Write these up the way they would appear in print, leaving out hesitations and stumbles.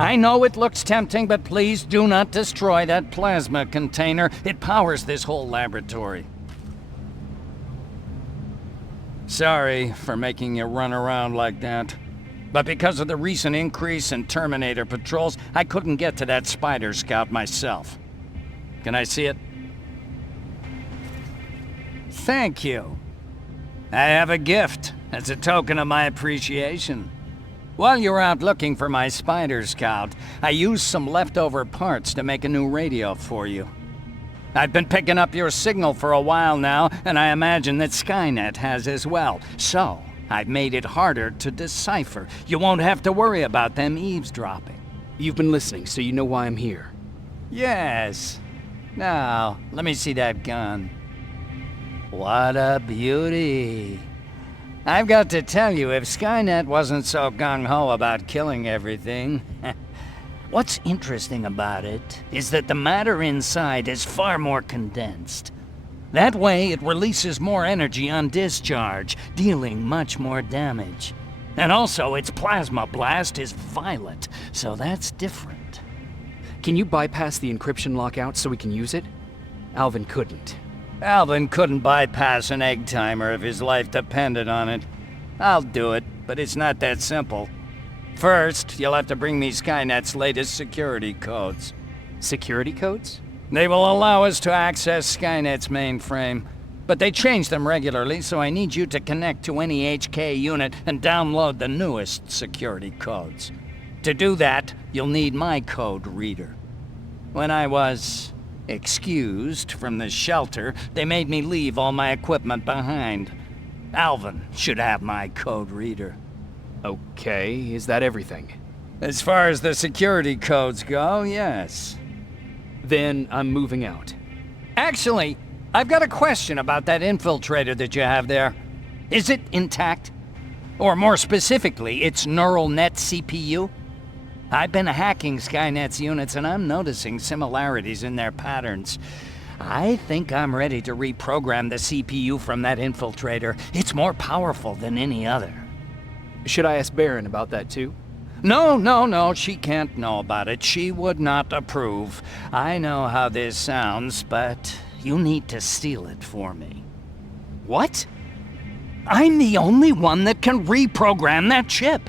I know it looks tempting, but please do not destroy that plasma container. It powers this whole laboratory. Sorry for making you run around like that. But because of the recent increase in Terminator patrols, I couldn't get to that Spider Scout myself. Can I see it? Thank you. I have a gift as a token of my appreciation. While you were out looking for my Spider Scout, I used some leftover parts to make a new radio for you. I've been picking up your signal for a while now, and I imagine that Skynet has as well. So, I've made it harder to decipher. You won't have to worry about them eavesdropping. You've been listening, so you know why I'm here. Yes. Now, let me see that gun. What a beauty. I've got to tell you, if Skynet wasn't so gung-ho about killing everything... What's interesting about it is that the matter inside is far more condensed. That way, it releases more energy on discharge, dealing much more damage. And also, its plasma blast is violet, so that's different. Can you bypass the encryption lockout so we can use it? Alvin couldn't. Alvin couldn't bypass an egg timer if his life depended on it. I'll do it, but it's not that simple. First, you'll have to bring me Skynet's latest security codes. Security codes? They will allow us to access Skynet's mainframe, but they change them regularly, so I need you to connect to any HK unit and download the newest security codes. To do that, you'll need my code reader. When I was excused from the shelter, they made me leave all my equipment behind. Alvin should have my code reader. Okay, is that everything? As far as the security codes go, yes. Then I'm moving out. Actually, I've got a question about that infiltrator that you have there. Is it intact? Or more specifically, its neural net CPU? I've been hacking Skynet's units and I'm noticing similarities in their patterns. I think I'm ready to reprogram the CPU from that infiltrator. It's more powerful than any other. Should I ask Baron about that too? No, she can't know about it. She would not approve. I know how this sounds, but you need to steal it for me. What? I'm the only one that can reprogram that chip.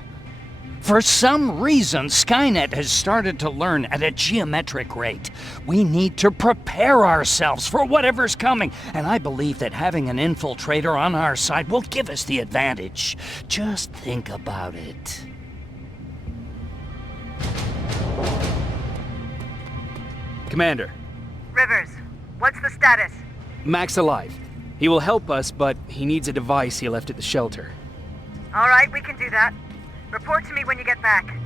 For some reason, Skynet has started to learn at a geometric rate. We need to prepare ourselves for whatever's coming, and I believe that having an infiltrator on our side will give us the advantage. Just think about it. Commander. Rivers, what's the status? Mac's alive. He will help us, but he needs a device he left at the shelter. All right, we can do that. Report to me when you get back.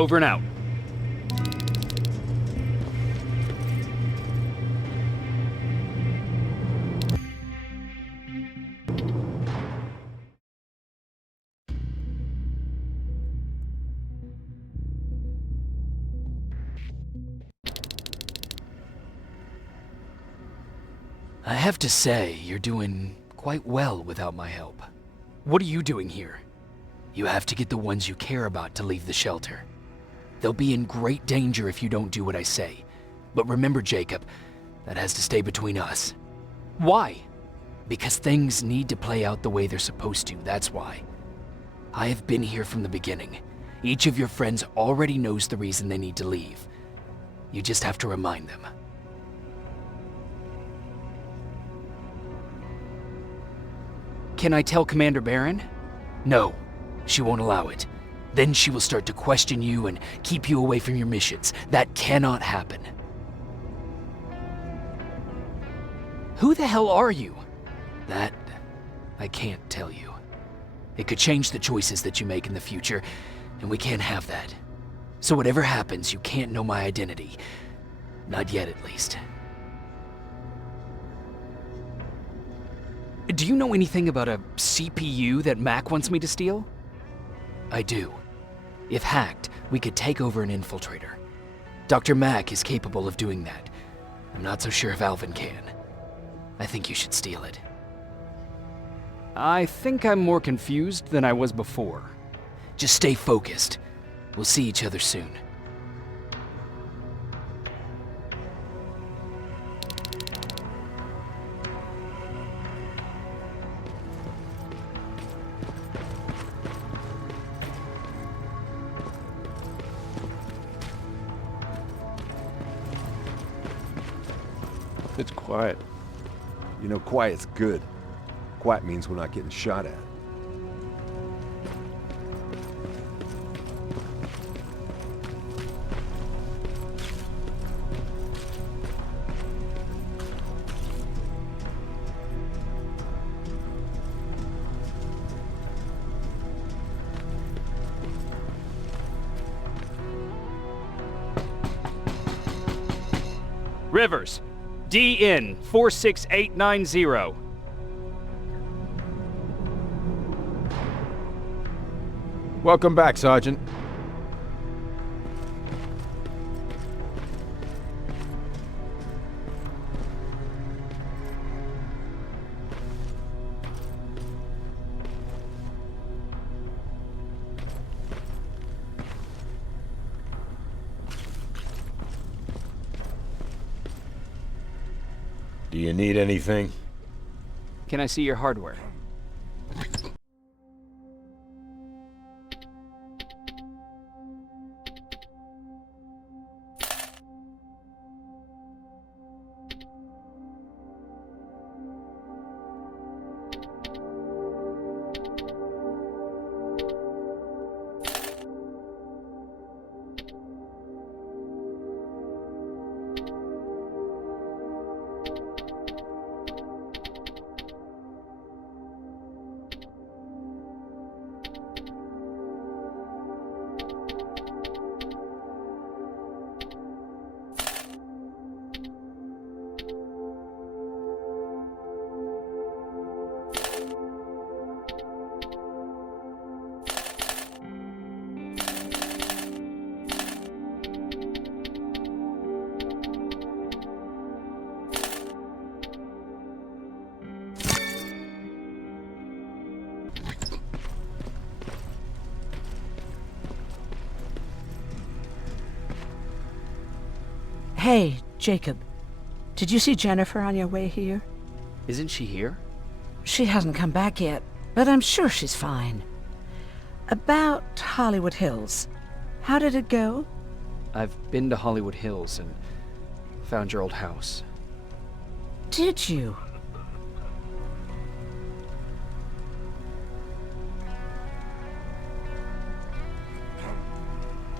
Over and out. I have to say, you're doing quite well without my help. What are you doing here? You have to get the ones you care about to leave the shelter. They'll be in great danger if you don't do what I say. But remember, Jacob, that has to stay between us. Why? Because things need to play out the way they're supposed to, that's why. I have been here from the beginning. Each of your friends already knows the reason they need to leave. You just have to remind them. Can I tell Commander Barron? No, she won't allow it. Then she will start to question you and keep you away from your missions. That cannot happen. Who the hell are you? That, I can't tell you. It could change the choices that you make in the future, and we can't have that. So whatever happens, you can't know my identity. Not yet, at least. Do you know anything about a CPU that Mac wants me to steal? I do. If hacked, we could take over an infiltrator. Dr. Mac is capable of doing that. I'm not so sure if Alvin can. I think you should steal it. I think I'm more confused than I was before. Just stay focused. We'll see each other soon. It's quiet. You know, quiet's good. Quiet means we're not getting shot at. Rivers, DN 46890. Welcome back, Sergeant. Do you need anything? Can I see your hardware? Hey, Jacob. Did you see Jennifer on your way here? Isn't she here? She hasn't come back yet, but I'm sure she's fine. About Hollywood Hills. How did it go? I've been to Hollywood Hills and found your old house. Did you?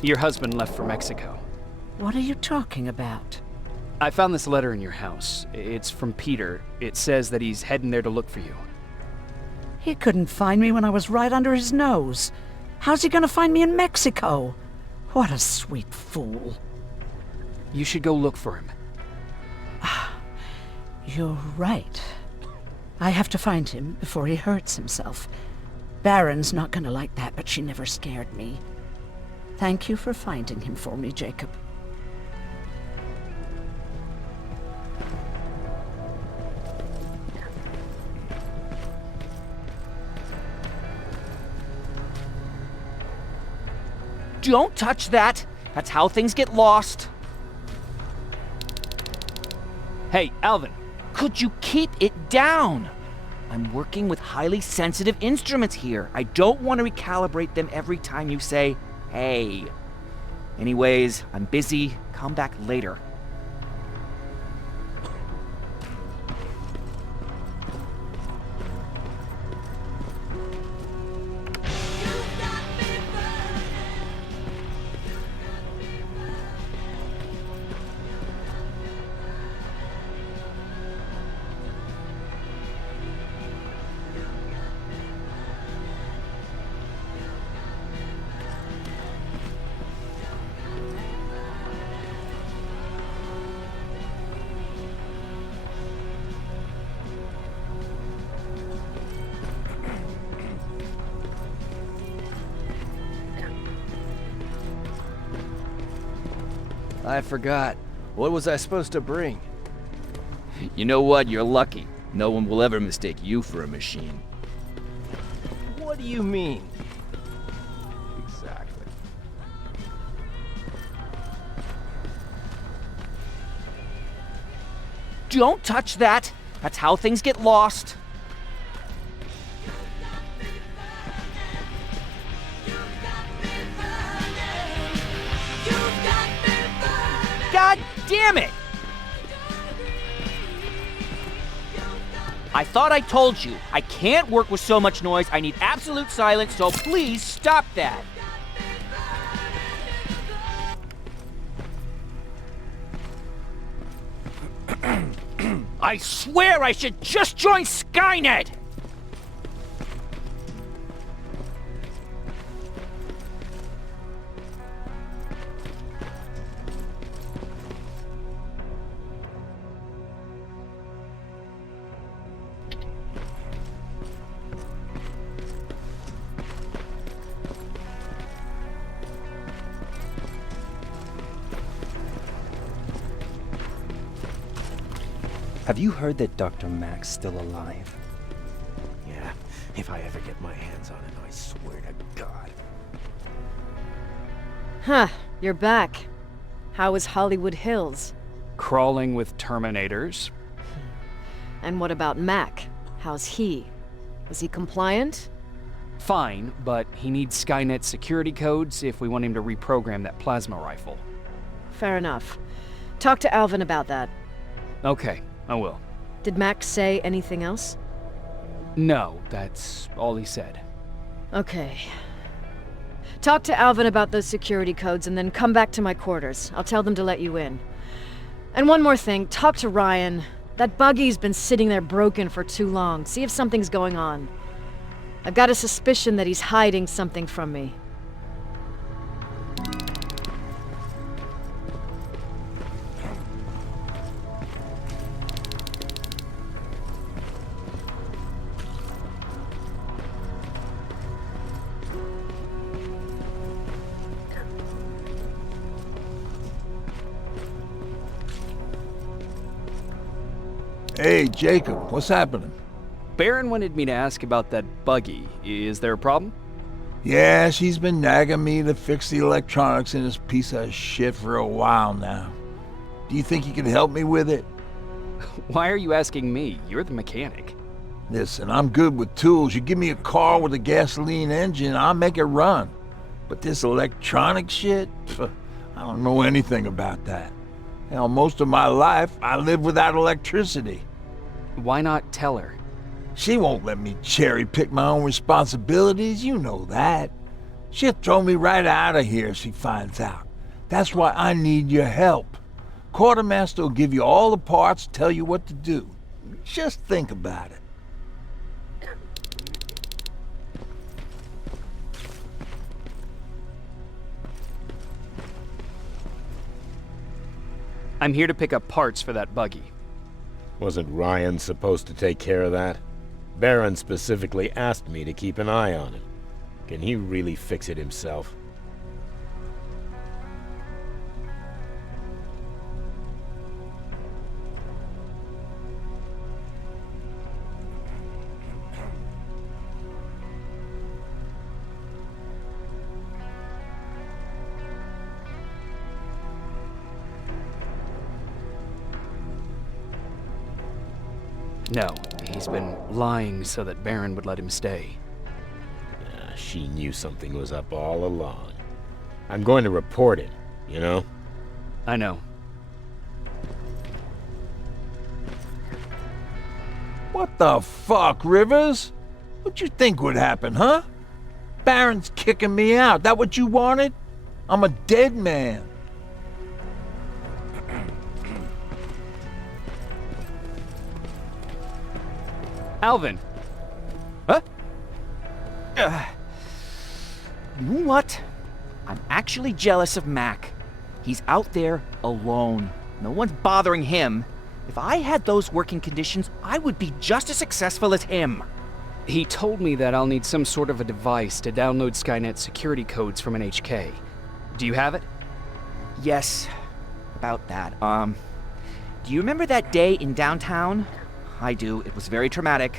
Your husband left for Mexico. What are you talking about? I found this letter in your house. It's from Peter. It says that he's heading there to look for you. He couldn't find me when I was right under his nose. How's he gonna find me in Mexico? What a sweet fool. You should go look for him. You're right. I have to find him before he hurts himself. Baron's not gonna like that, but she never scared me. Thank you for finding him for me, Jacob. Don't touch that! That's how things get lost. Hey, Alvin. Could you keep it down? I'm working with highly sensitive instruments here. I don't want to recalibrate them every time you say, hey. Anyways, I'm busy. Come back later. I forgot. What was I supposed to bring? You know what? You're lucky. No one will ever mistake you for a machine. What do you mean? Exactly. Don't touch that! That's how things get lost. God damn it! I thought I told you, I can't work with so much noise. I need absolute silence, so please stop that. I swear I should just join Skynet! Have you heard that Dr. Mack's still alive? Yeah, if I ever get my hands on it, I swear to God. Huh, you're back. How is Hollywood Hills? Crawling with Terminators. And what about Mac? How's he? Was he compliant? Fine, but he needs Skynet security codes if we want him to reprogram that plasma rifle. Fair enough. Talk to Alvin about that. Okay, I will. Did Mac say anything else? No, that's all he said. Okay. Talk to Alvin about those security codes and then come back to my quarters. I'll tell them to let you in. And one more thing, talk to Ryan. That buggy's been sitting there broken for too long. See if something's going on. I've got a suspicion that he's hiding something from me. Hey, Jacob, what's happening? Baron wanted me to ask about that buggy. Is there a problem? Yeah, she's been nagging me to fix the electronics in this piece of shit for a while now. Do you think you can help me with it? Why are you asking me? You're the mechanic. Listen, I'm good with tools. You give me a car with a gasoline engine, I'll make it run. But this electronic shit? Pff, I don't know anything about that. Hell, most of my life, I lived without electricity. Why not tell her? She won't let me cherry-pick my own responsibilities, you know that. She'll throw me right out of here if she finds out. That's why I need your help. Quartermaster will give you all the parts, tell you what to do. Just think about it. I'm here to pick up parts for that buggy. Wasn't Ryan supposed to take care of that? Baron specifically asked me to keep an eye on him. Can he really fix it himself? No, he's been lying so that Baron would let him stay. She knew something was up all along. I'm going to report him, you know? I know. What the fuck, Rivers? What you think would happen, huh? Baron's kicking me out. That what you wanted? I'm a dead man. Alvin! Huh? You know what? I'm actually jealous of Mac. He's out there alone. No one's bothering him. If I had those working conditions, I would be just as successful as him. He told me that I'll need some sort of a device to download Skynet's security codes from an HK. Do you have it? Yes, about that. Do you remember that day in downtown? I do. It was very traumatic.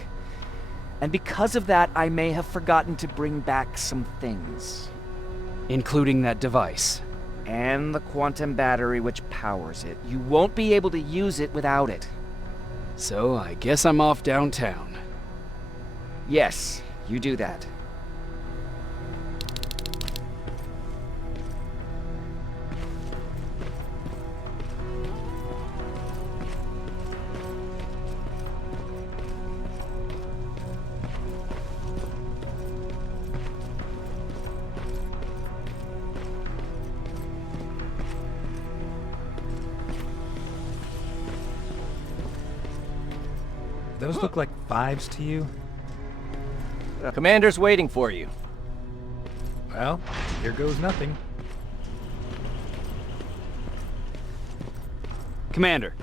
And because of that, I may have forgotten to bring back some things. Including that device. And the quantum battery which powers it. You won't be able to use it without it. So I guess I'm off downtown. Yes, you do that. Those look like 5s to you? Commander's waiting for you. Well, here goes nothing. Commander.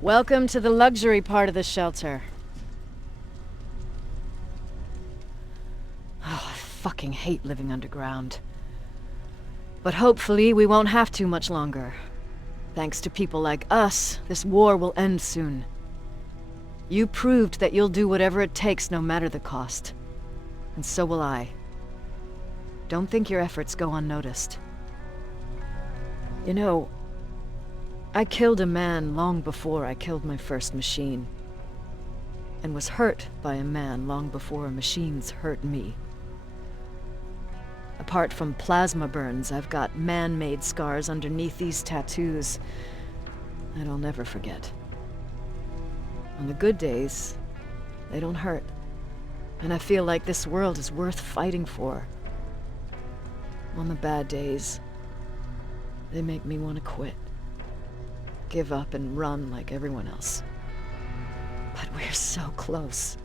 Welcome to the luxury part of the shelter. Oh, I fucking hate living underground. But hopefully we won't have to much longer. Thanks to people like us, this war will end soon. You proved that you'll do whatever it takes no matter the cost. And so will I. Don't think your efforts go unnoticed. You know, I killed a man long before I killed my first machine. And was hurt by a man long before machines hurt me. Apart from plasma burns, I've got man-made scars underneath these tattoos that I'll never forget. On the good days, they don't hurt. And I feel like this world is worth fighting for. On the bad days, they make me want to quit. Give up and run like everyone else. But we're so close.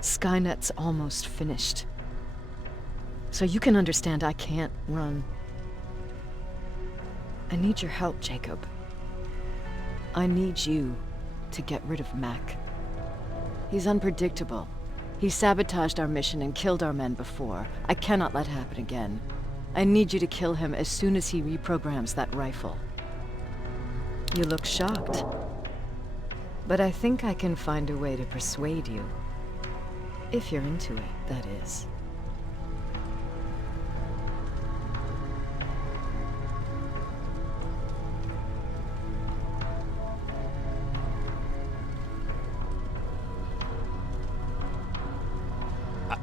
Skynet's almost finished. So you can understand I can't run. I need your help, Jacob. I need you to get rid of Mac. He's unpredictable. He sabotaged our mission and killed our men before. I cannot let it happen again. I need you to kill him as soon as he reprograms that rifle. You look shocked. But I think I can find a way to persuade you. If you're into it, that is.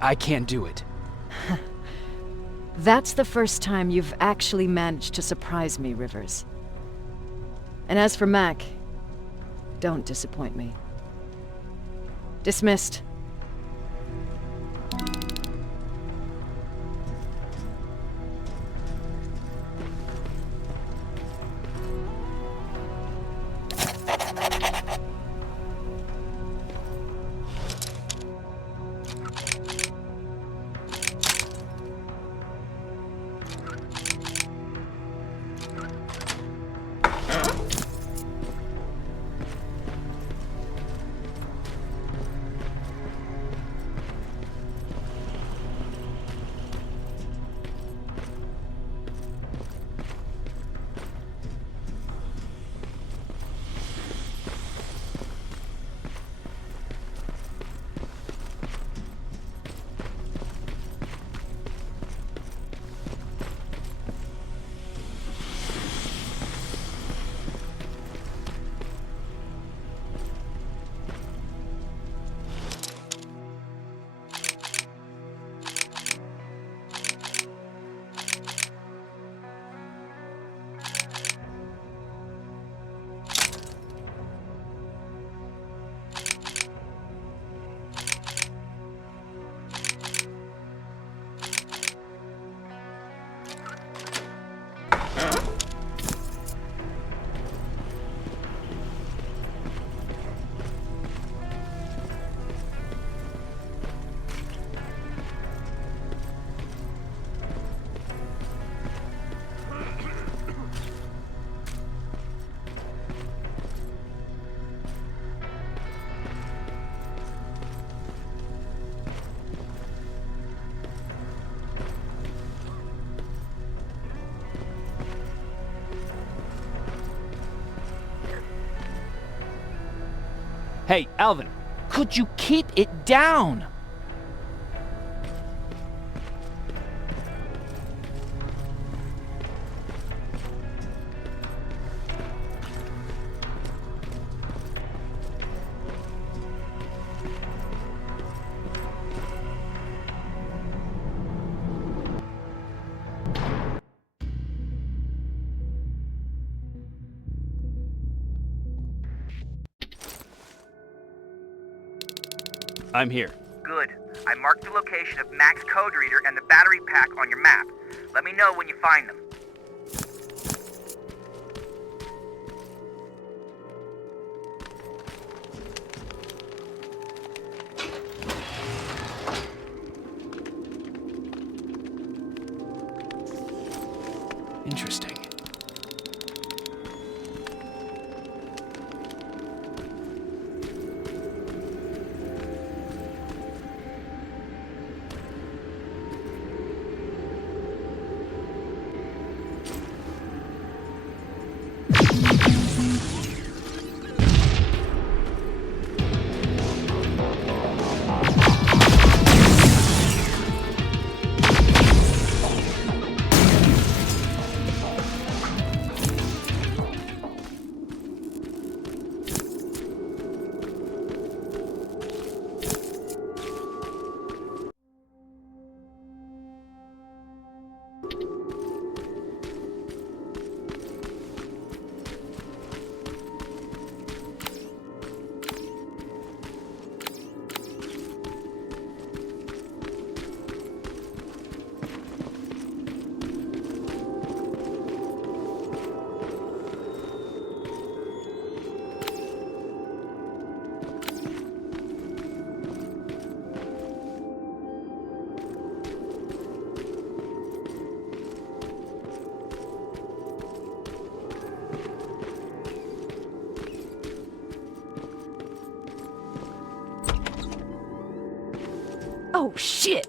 I can't do it. That's the first time you've actually managed to surprise me, Rivers. And as for Mac, don't disappoint me. Dismissed. Hey, Alvin, could you keep it down? I'm here. Good. I marked the location of Mac's code reader and the battery pack on your map. Let me know when you find them. Interesting. Oh, shit!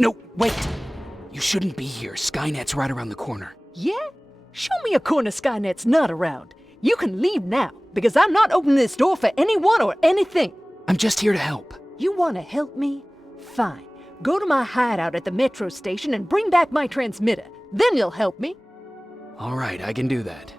No, wait! You shouldn't be here. Skynet's right around the corner. Yeah? Show me a corner Skynet's not around. You can leave now, because I'm not opening this door for anyone or anything. I'm just here to help. You want to help me? Fine. Go to my hideout at the metro station and bring back my transmitter. Then you'll help me. All right, I can do that.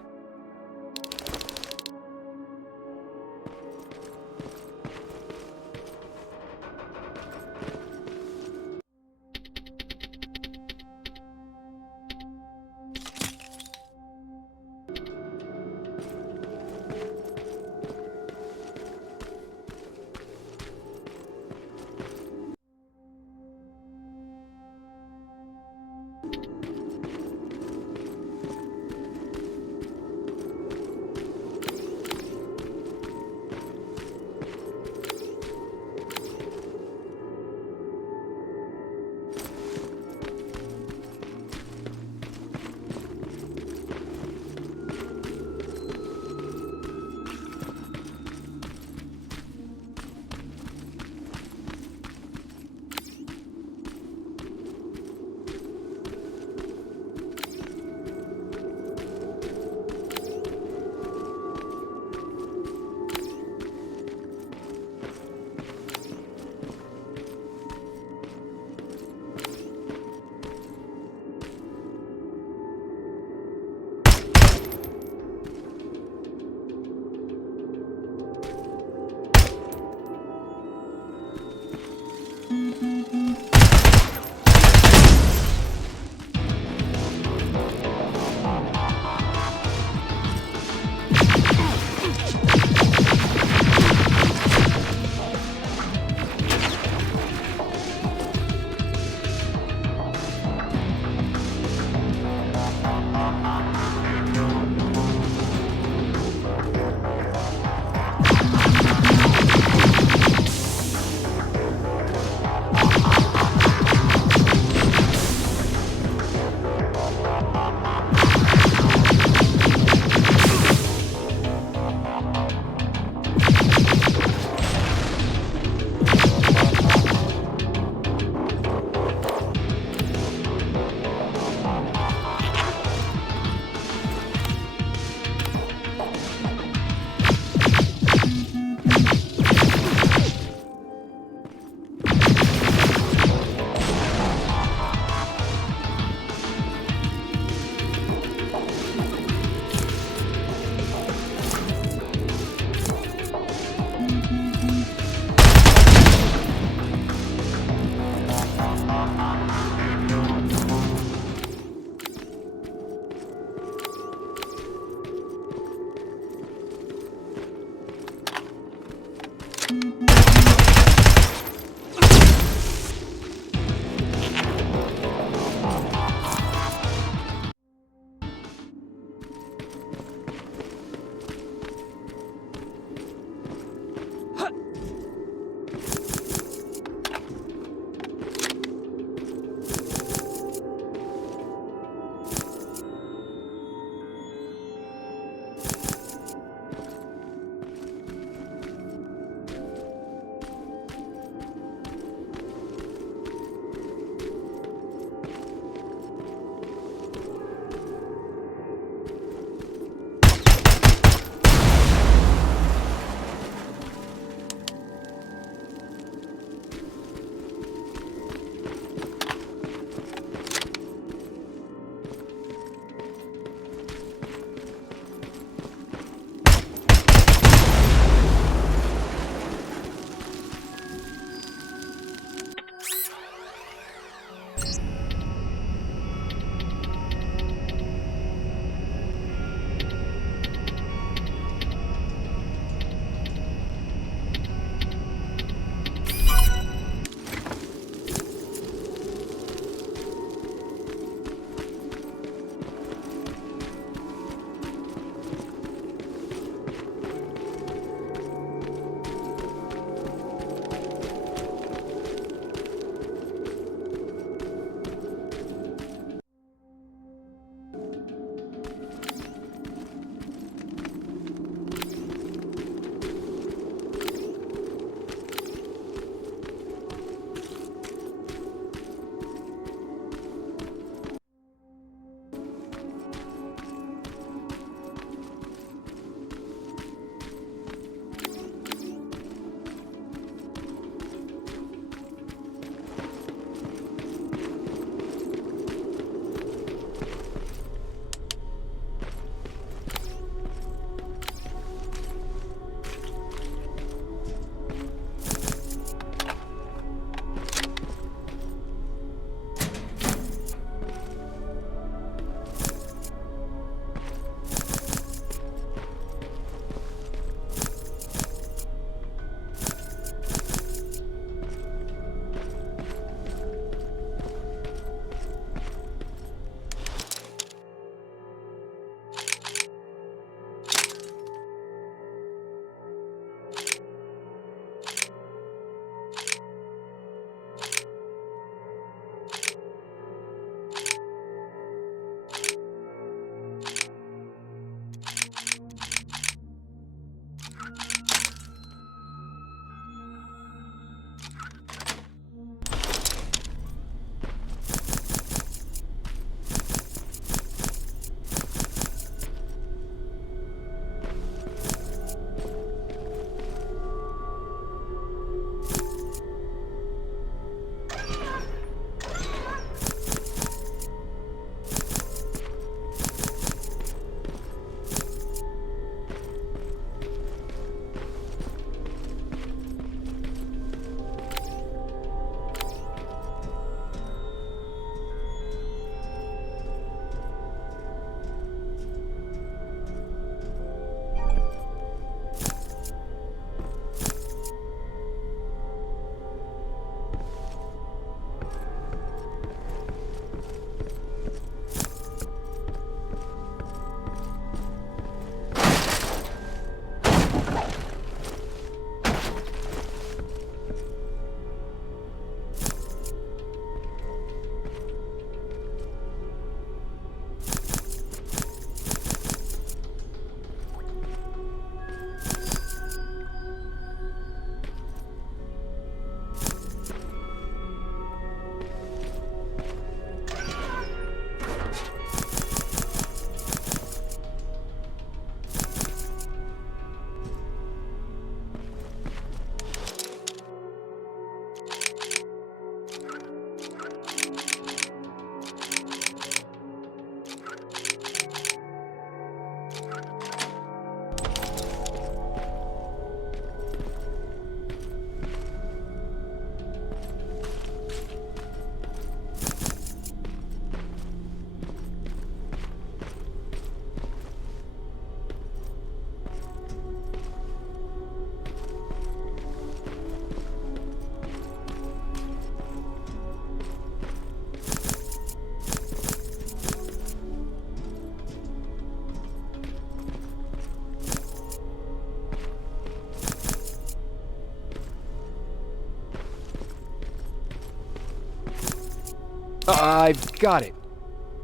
I've got it.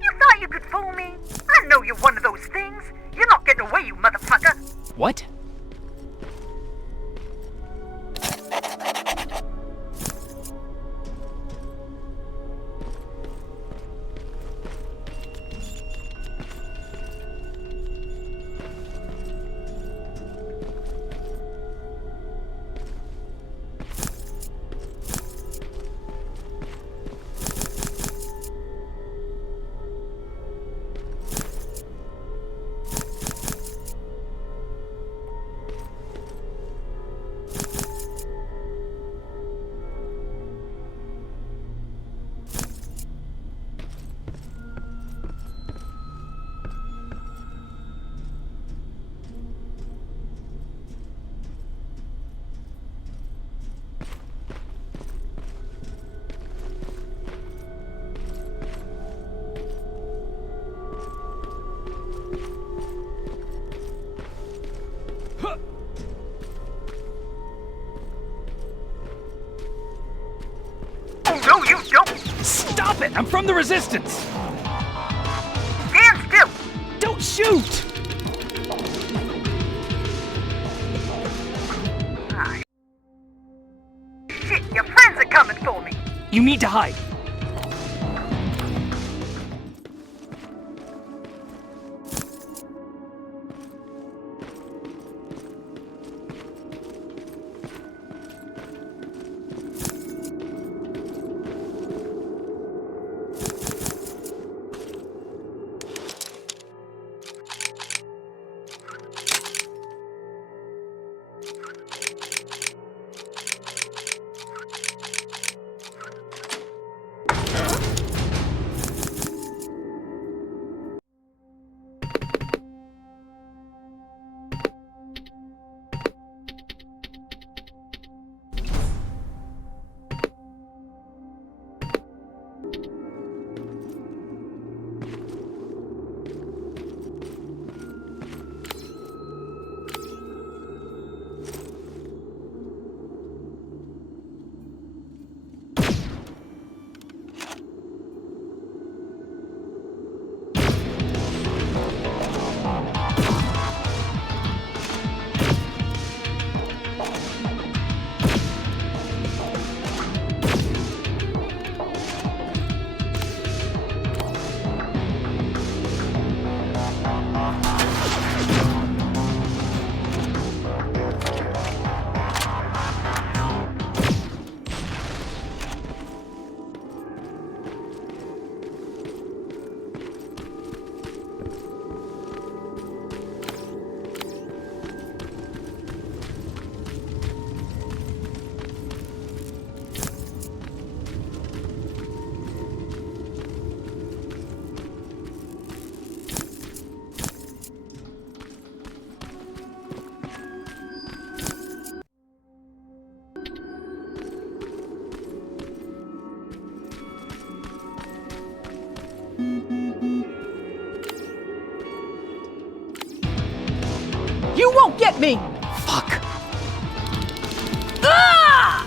You thought you could fool me? I know you're one of those things. You're not getting away, you motherfucker. What? Oh, no, you don't! Stop it! I'm from the Resistance! Stand still! Don't shoot! Ah, shit, your friends are coming for me! You need to hide. You won't get me! Fuck. Ah!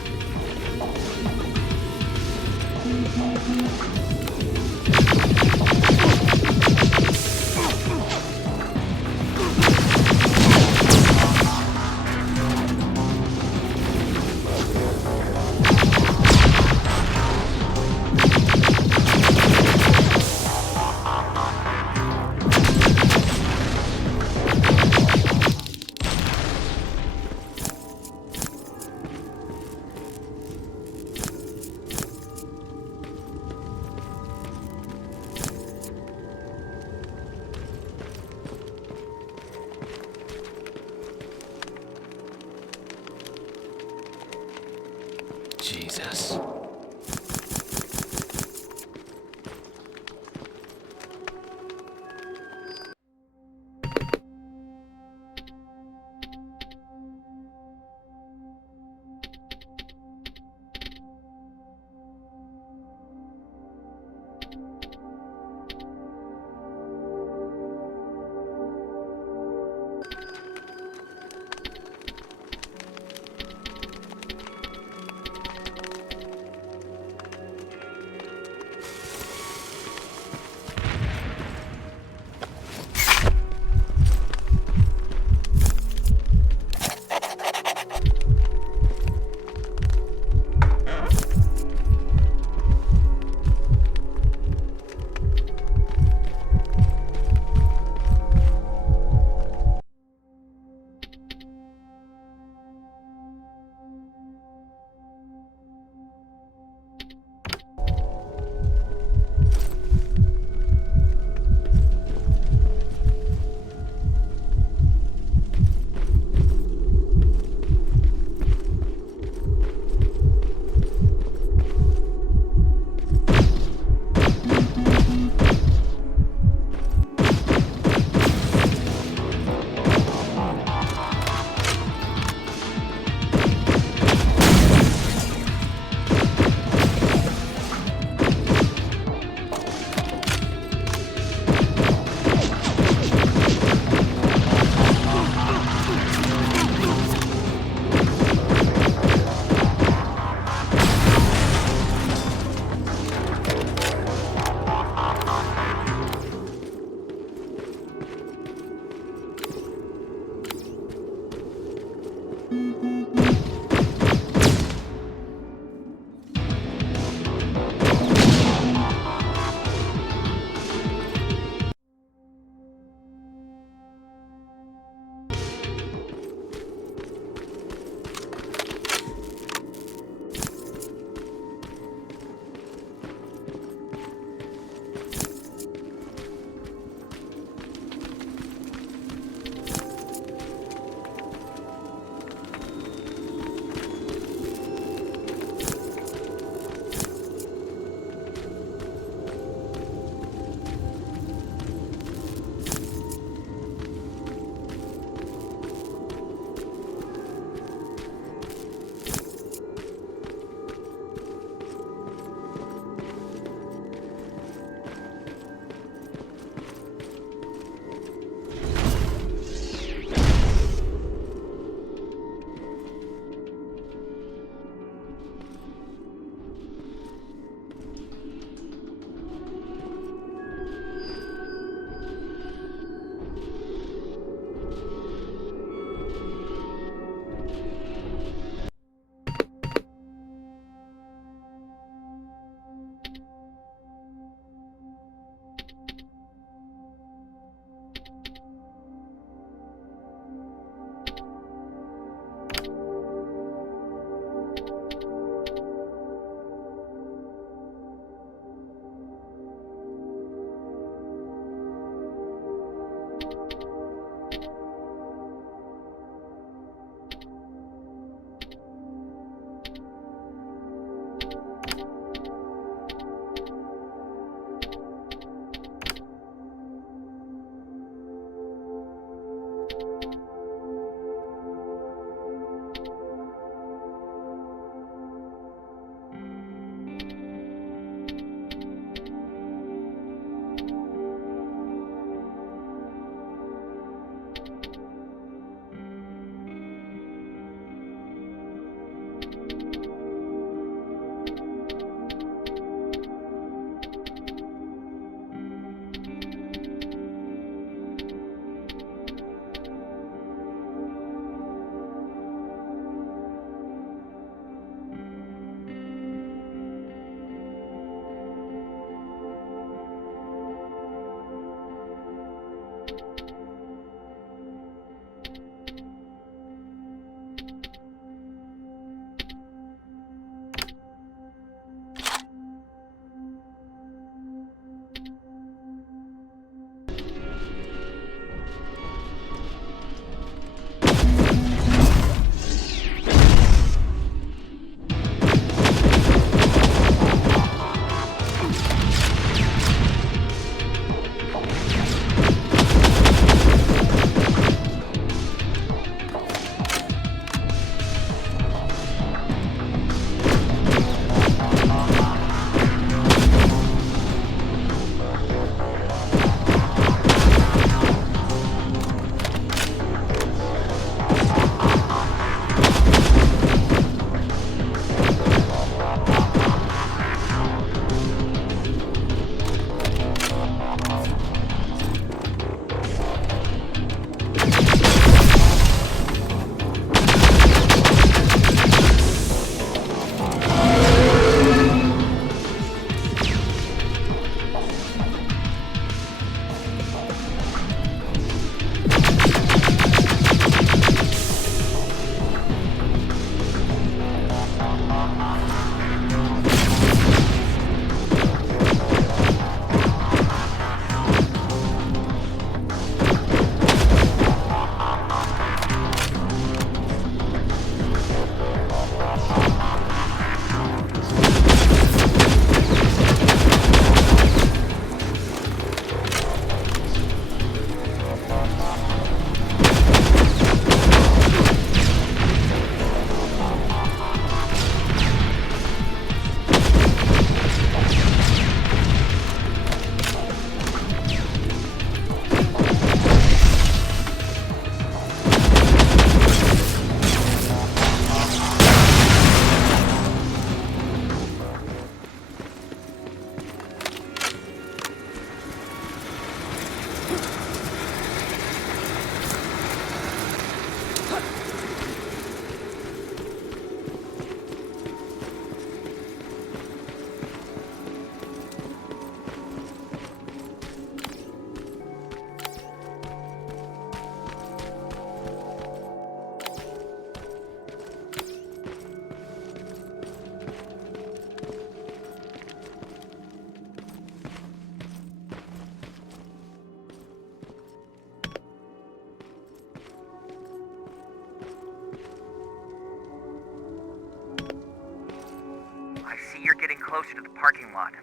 closer to the parking lot.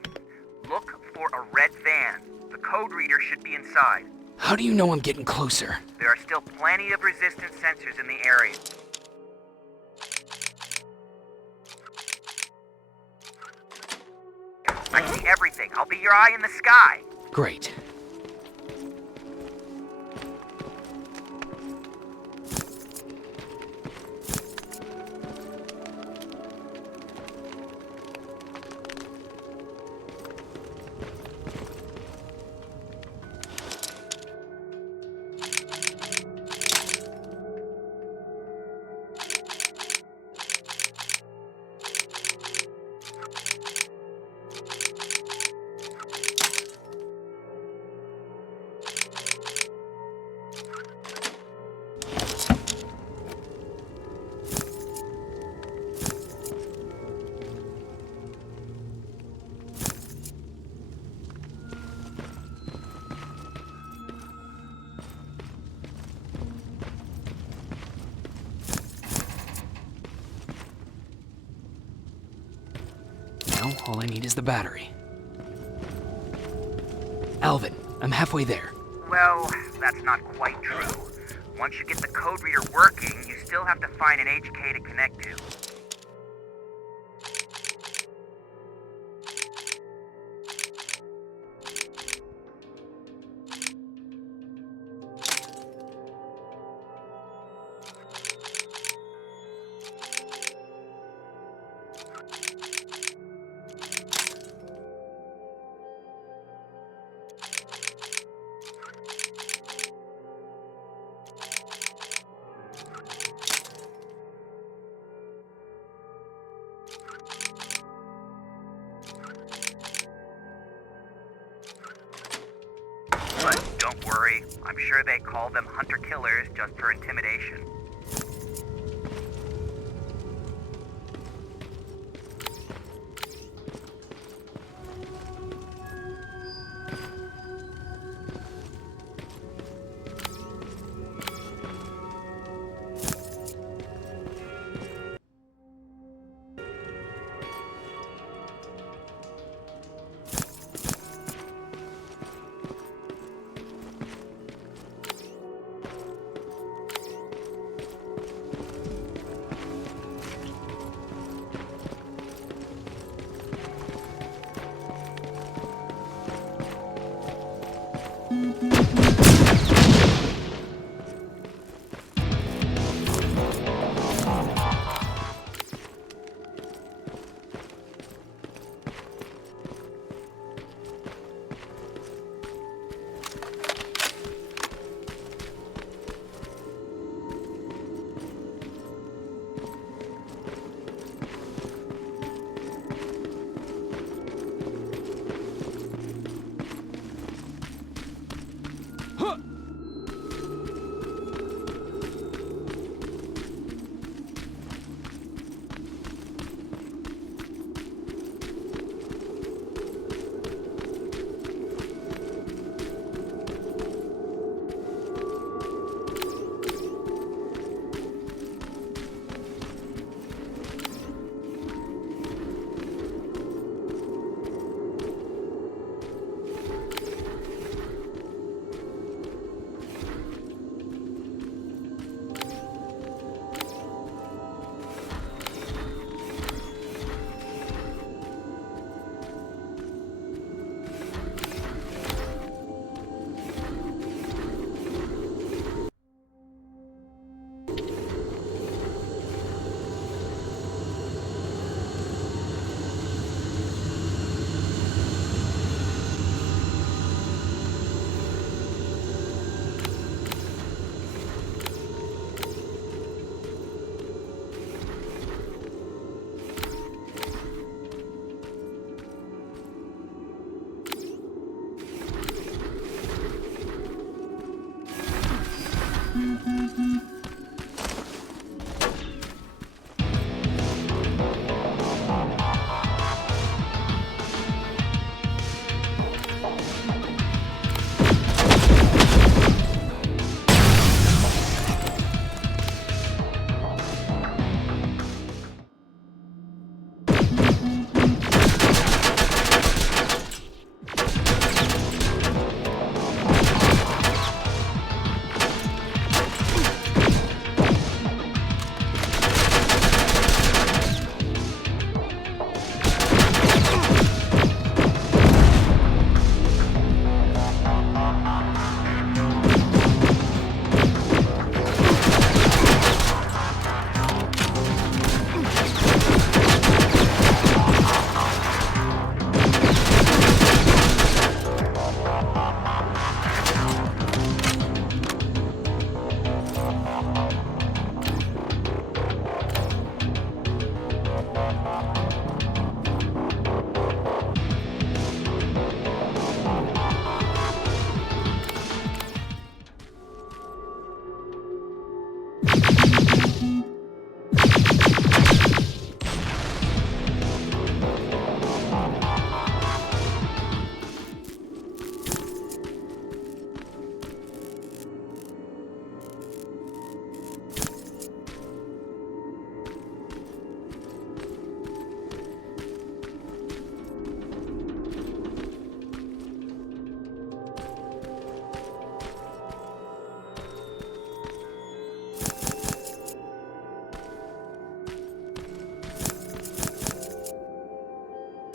Look for a red van. The code reader should be inside. How do you know I'm getting closer? There are still plenty of resistance sensors in the area. I can see everything. I'll be your eye in the sky. Great. Now, all I need is the battery. Alvin, I'm halfway there. Well, that's not quite true. Once you get the code reader working, you still have to find an HK to connect to. But don't worry, I'm sure they call them hunter-killers just for intimidation.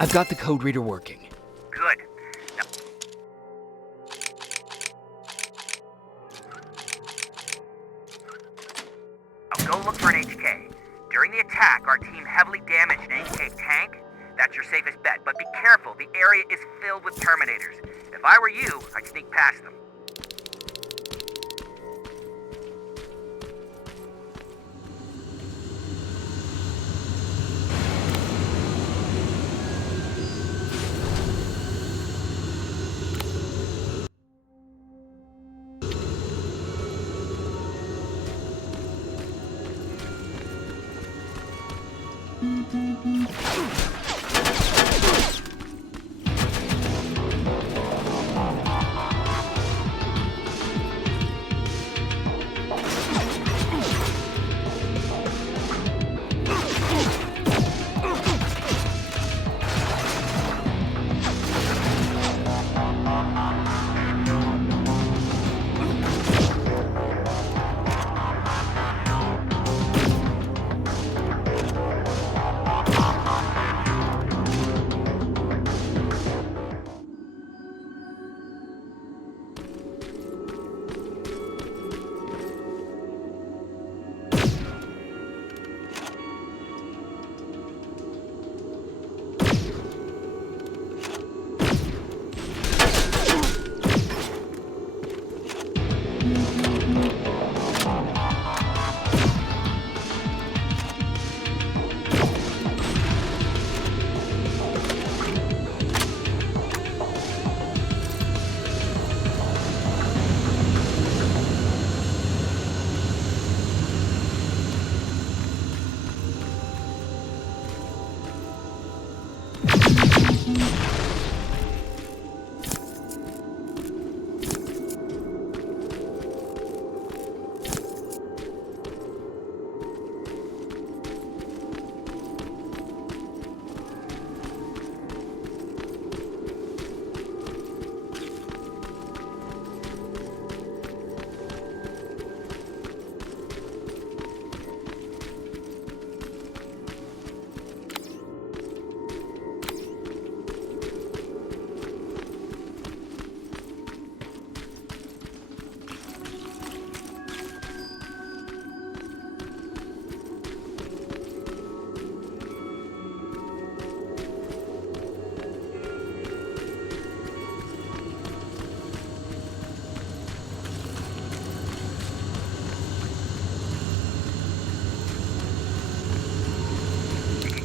I've got the code reader working. Good. Now, I'll go look for an HK. During the attack, our team heavily damaged an HK tank. That's your safest bet, but be careful. The area is filled with Terminators. If I were you, I'd sneak past them.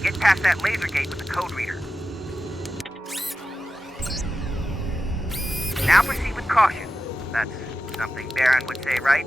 Get past that laser gate with the code reader. Now proceed with caution. That's something Baron would say, right?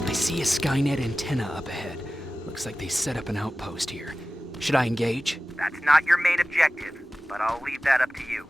I see a Skynet antenna up ahead. Looks like they set up an outpost here. Should I engage? That's not your main objective, but I'll leave that up to you.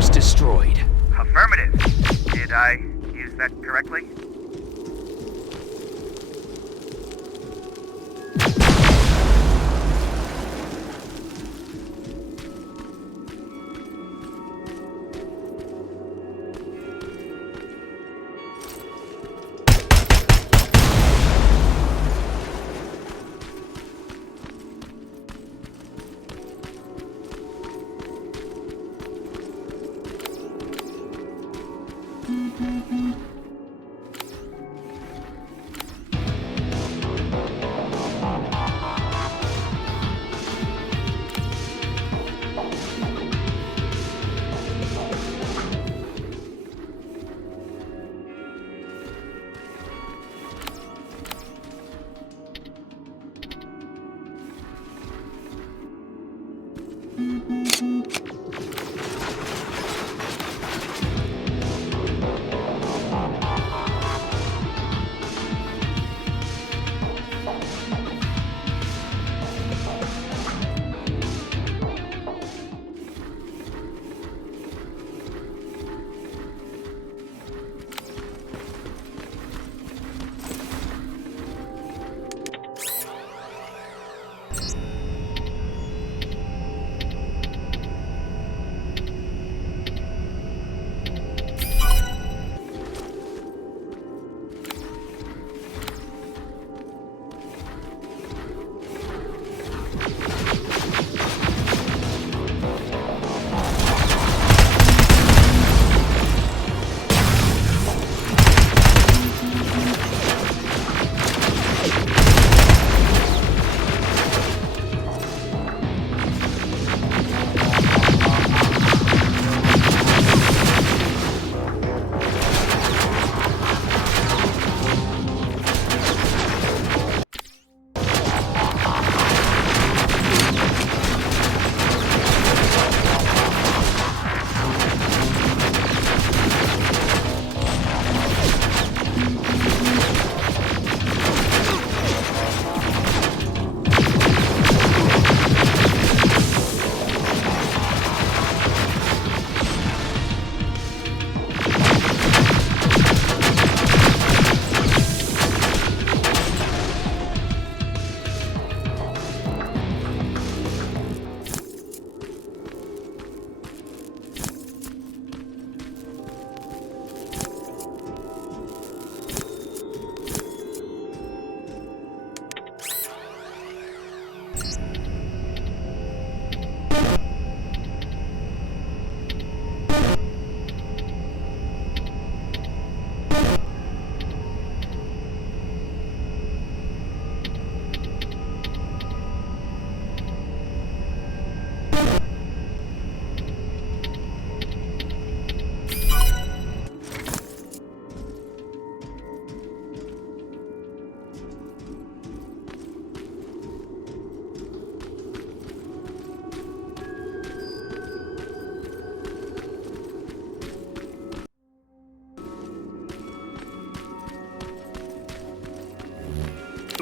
outpost destroyed. Affirmative. Did I use that correctly?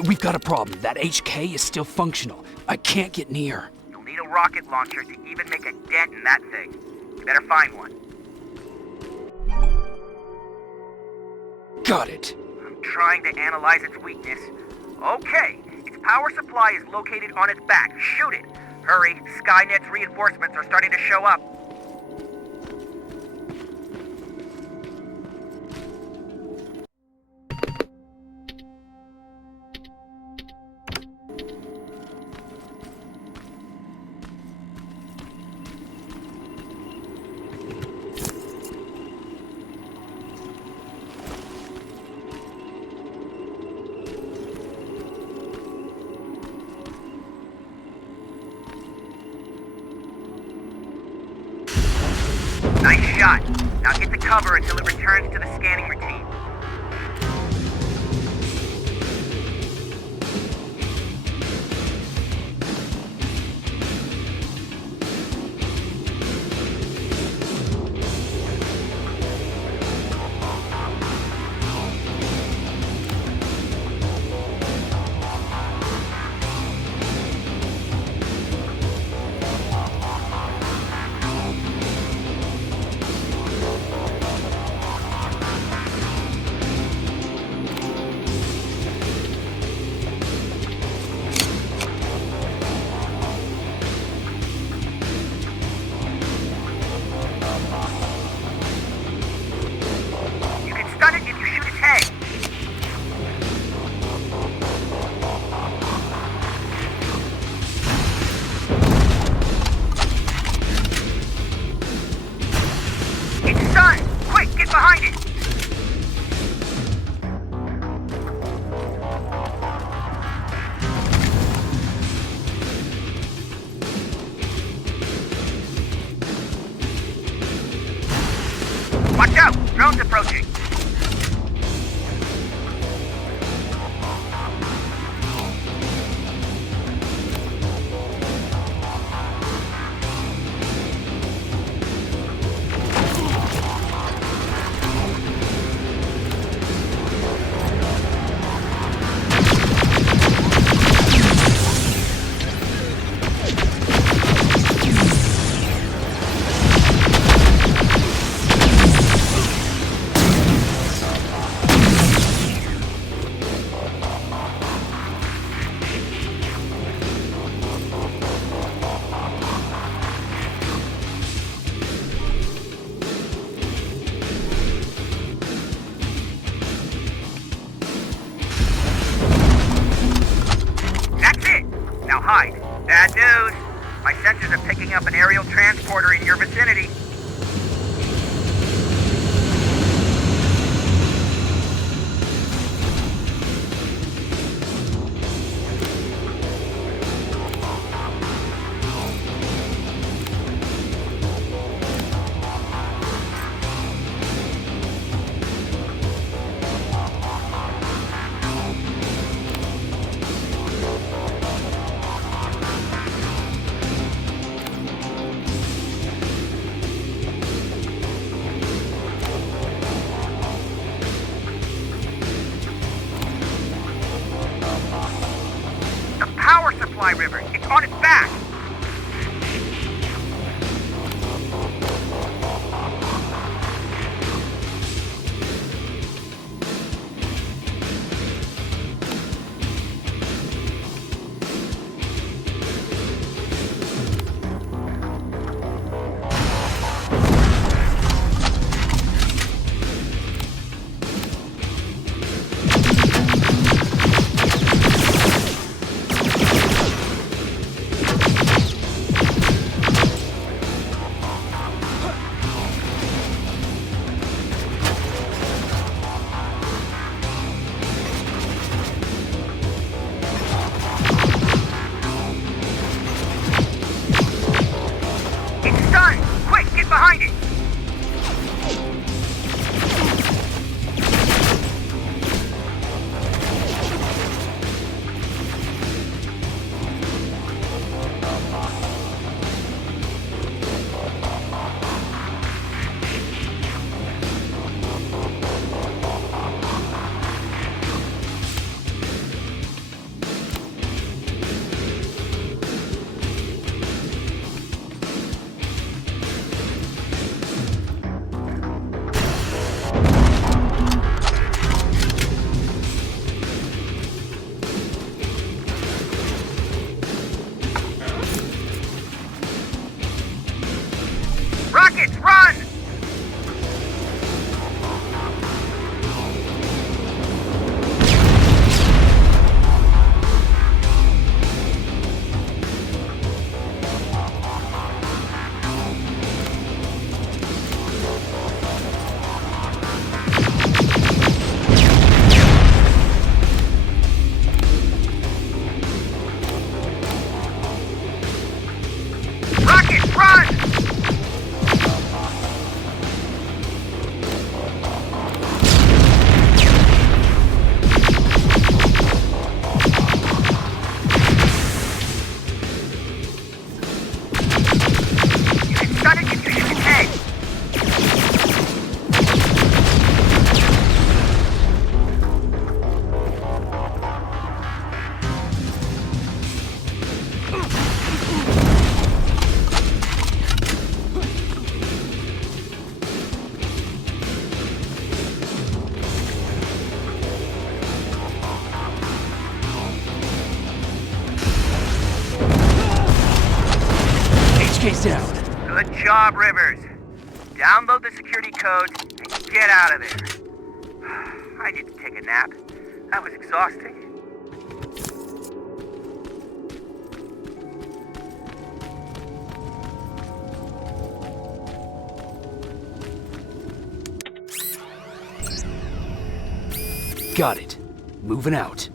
We've got a problem. That HK is still functional. I can't get near. You'll need a rocket launcher to even make a dent in that thing. You better find one. Got it. I'm trying to analyze its weakness. Okay, its power supply is located on its back. Shoot it! Hurry, Skynet's reinforcements are starting to show up. Nice shot. Now get to cover until it returns to the scanning routine. out! Drone's approaching! Hide. Bad news. My sensors are picking up an aerial transporter in your vicinity. Power supply river. It's on its back. Behind it! Rockets, run! Rockets, run! HK's down. Good job, Rivers. Download the security codes and get out of there. I need to take a nap. That was exhausting. Got it. Moving out.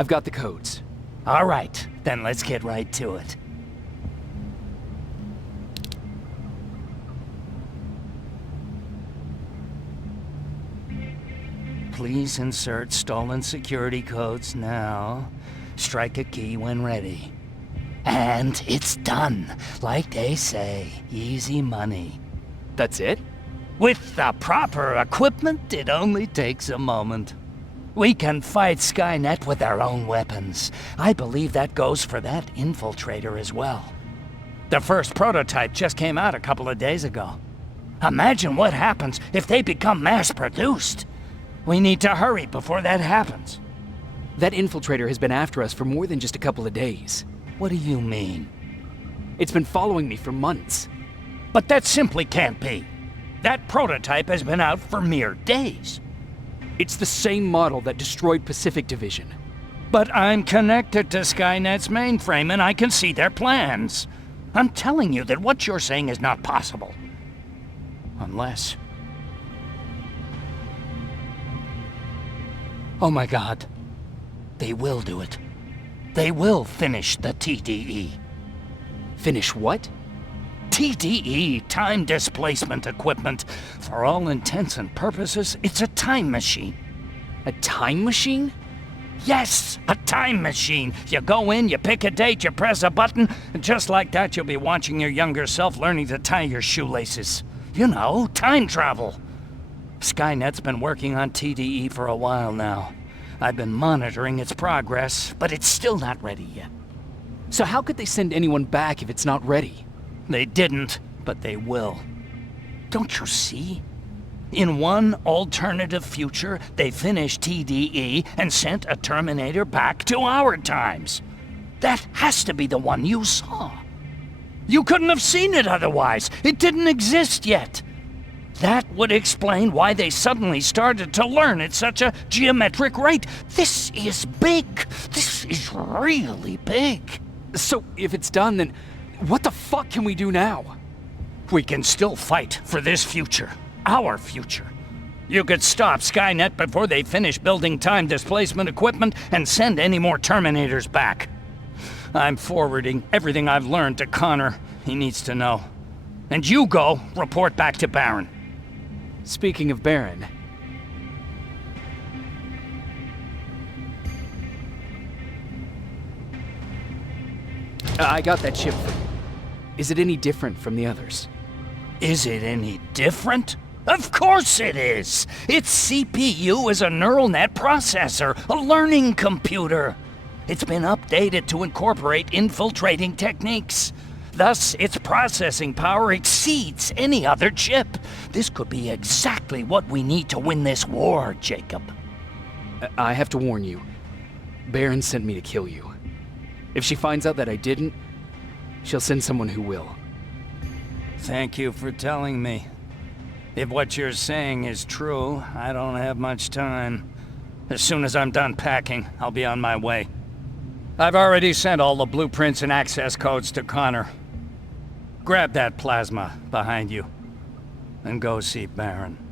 I've got the codes. All right, then let's get right to it. Please insert stolen security codes now. Strike a key when ready. And it's done. Like they say, easy money. That's it? With the proper equipment, it only takes a moment. We can fight Skynet with our own weapons. I believe that goes for that infiltrator as well. The first prototype just came out a couple of days ago. Imagine what happens if they become mass-produced. We need to hurry before that happens. That infiltrator has been after us for more than just a couple of days. What do you mean? It's been following me for months. But that simply can't be. That prototype has been out for mere days. It's the same model that destroyed Pacific Division. But I'm connected to Skynet's mainframe and I can see their plans. I'm telling you that what you're saying is not possible. Unless... Oh my God. They will do it. They will finish the TDE. Finish what? TDE, time displacement equipment. For all intents and purposes, it's a time machine. A time machine? Yes, a time machine. You go in, you pick a date, you press a button, and just like that you'll be watching your younger self learning to tie your shoelaces. You know, time travel. Skynet's been working on TDE for a while now. I've been monitoring its progress, but it's still not ready yet. So how could they send anyone back if it's not ready? They didn't, but they will. Don't you see? In one alternative future, they finished TDE and sent a Terminator back to our times. That has to be the one you saw. You couldn't have seen it otherwise. It didn't exist yet. That would explain why they suddenly started to learn at such a geometric rate. This is big. This is really big. So if it's done, then what the fuck can we do now? We can still fight for this future. Our future. You could stop Skynet before they finish building time displacement equipment and send any more Terminators back. I'm forwarding everything I've learned to Connor. He needs to know. And you go report back to Baron. Speaking of Baron... I got that chip for you. Is it any different from the others? Is it any different? Of course it is! Its CPU is a neural net processor, a learning computer. It's been updated to incorporate infiltrating techniques. Thus, its processing power exceeds any other chip. This could be exactly what we need to win this war, Jacob. I have to warn you. Baron sent me to kill you. If she finds out that I didn't, she'll send someone who will. Thank you for telling me. If what you're saying is true, I don't have much time. As soon as I'm done packing, I'll be on my way. I've already sent all the blueprints and access codes to Connor. Grab that plasma behind you, and go see Baron.